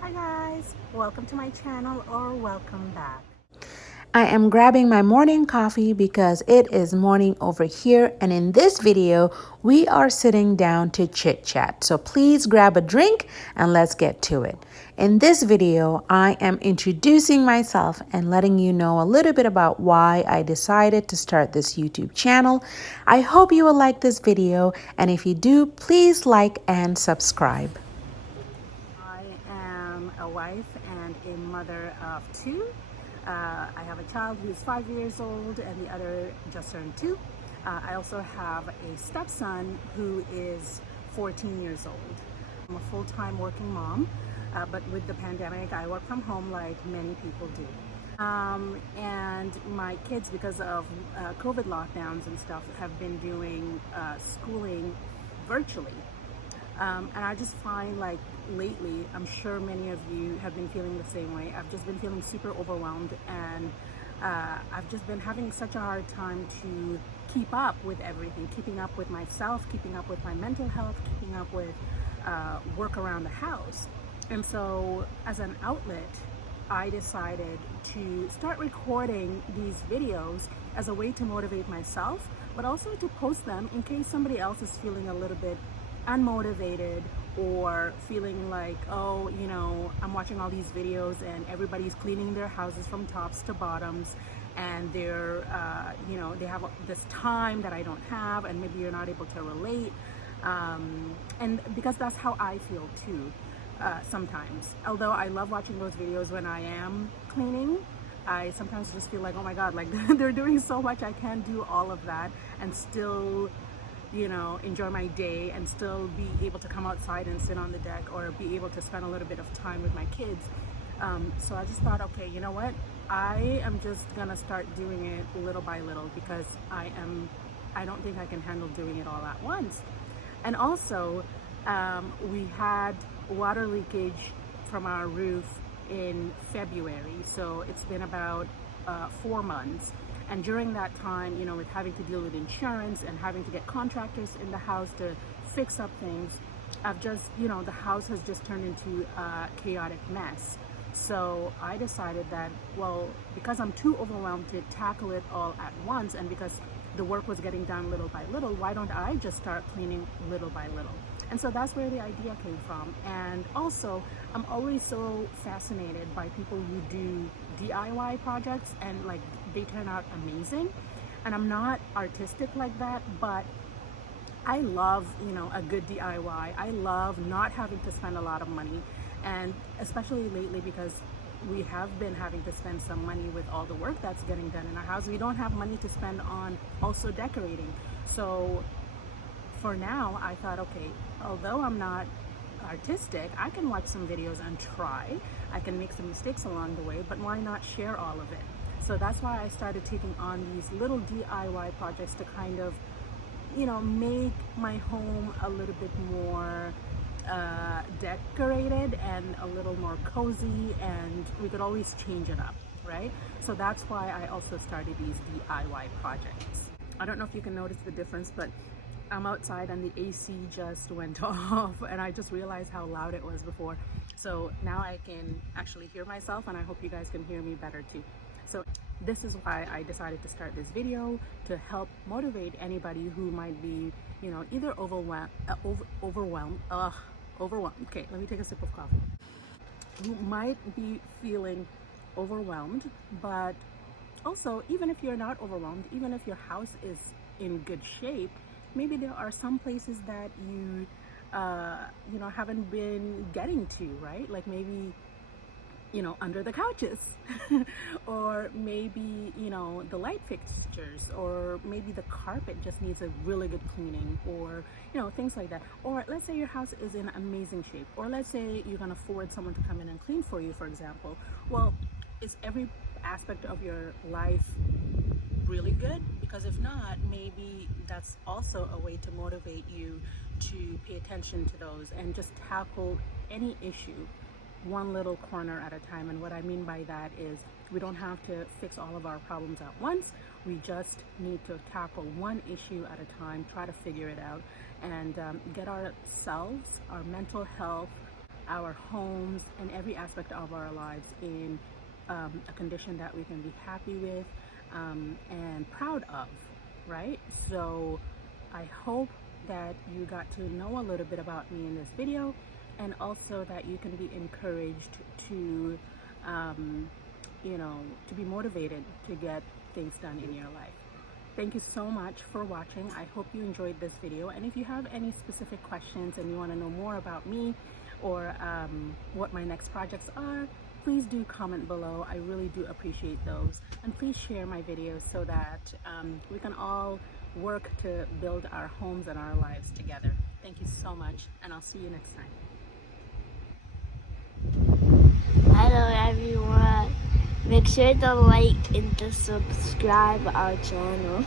Hi guys, welcome to my channel or welcome back. I am grabbing my morning coffee because it is morning over here, and in this video we are sitting down to chit chat. So please grab a drink and let's get to it. In this video I am introducing myself and letting you know a little bit about why I decided to start this YouTube channel. I hope you will like this video, and if you do, please like and subscribe. I am a wife and a mother of two. I have a child who's 5 years old and the other just turned 2. I also have a stepson who is 14 years old. I'm a full-time working mom, but with the pandemic, I work from home like many people do. And my kids, because of COVID lockdowns and stuff, have been doing schooling virtually. And I just find like lately, I'm sure many of you have been feeling the same way. I've just been feeling super overwhelmed, and I've just been having such a hard time to keep up with everything, keeping up with myself, keeping up with my mental health, keeping up with work around the house. And so as an outlet, I decided to start recording these videos as a way to motivate myself, but also to post them in case somebody else is feeling a little bit unmotivated or feeling like, oh, you know, I'm watching all these videos and everybody's cleaning their houses from tops to bottoms, and they're, you know, they have this time that I don't have, and maybe you're not able to relate. And because that's how I feel too. Sometimes, although I love watching those videos when I am cleaning, I sometimes just feel like, oh my God, like they're doing so much, I can't do all of that and still, you know, enjoy my day and still be able to come outside and sit on the deck or be able to spend a little bit of time with my kids. So I just thought, okay, you know what? I am just gonna start doing it little by little because I don't think I can handle doing it all at once. And also, we had water leakage from our roof in February, so it's been about 4 months. And during that time, you know, with having to deal with insurance and having to get contractors in the house to fix up things, I've just, you know, the house has just turned into a chaotic mess. So I decided that, well, because I'm too overwhelmed to tackle it all at once, and because the work was getting done little by little, why don't I just start cleaning little by little? And so that's where the idea came from. And also, I'm always so fascinated by people who do DIY projects, and like they turn out amazing. And I'm not artistic like that, but I love, you know, a good DIY. I love not having to spend a lot of money, and especially lately because we have been having to spend some money with all the work that's getting done in our house. We don't have money to spend on also decorating. So for now, I thought, okay, although I'm not artistic, I can watch some videos and try. I can make some mistakes along the way, but why not share all of it? So that's why I started taking on these little DIY projects to kind of, you know, make my home a little bit more decorated and a little more cozy, and we could always change it up, right? So that's why I also started these DIY projects. I don't know if you can notice the difference, but I'm outside and the AC just went off, and I just realized how loud it was before. So now I can actually hear myself, and I hope you guys can hear me better too. So this is why I decided to start this video, to help motivate anybody who might be, you know, either overwhelmed. Okay, let me take a sip of coffee. Who might be feeling overwhelmed, but also, even if you're not overwhelmed, even if your house is in good shape, maybe there are some places that you know, haven't been getting to, right? Like maybe, you know, under the couches or maybe, you know, the light fixtures, or maybe the carpet just needs a really good cleaning, or, you know, things like that. Or let's say your house is in amazing shape, or let's say you're going to forward someone to come in and clean for you, for example. Well, is every aspect of your life really good? Because if not, maybe that's also a way to motivate you to pay attention to those and just tackle any issue one little corner at a time. And what I mean by that is we don't have to fix all of our problems at once. We just need to tackle one issue at a time, try to figure it out, and get ourselves, our mental health, our homes and every aspect of our lives in a condition that we can be happy with and proud of, right? So I hope that you got to know a little bit about me in this video, and also that you can be encouraged to to be motivated to get things done in your life. Thank you so much for watching. I hope you enjoyed this video, and if you have any specific questions and you want to know more about me or what my next projects are, please do comment below. I really do appreciate those, and please share my videos so that we can all work to build our homes and our lives together. Thank you so much, and I'll see you next time. Hello everyone. Make sure to like and to subscribe our channel.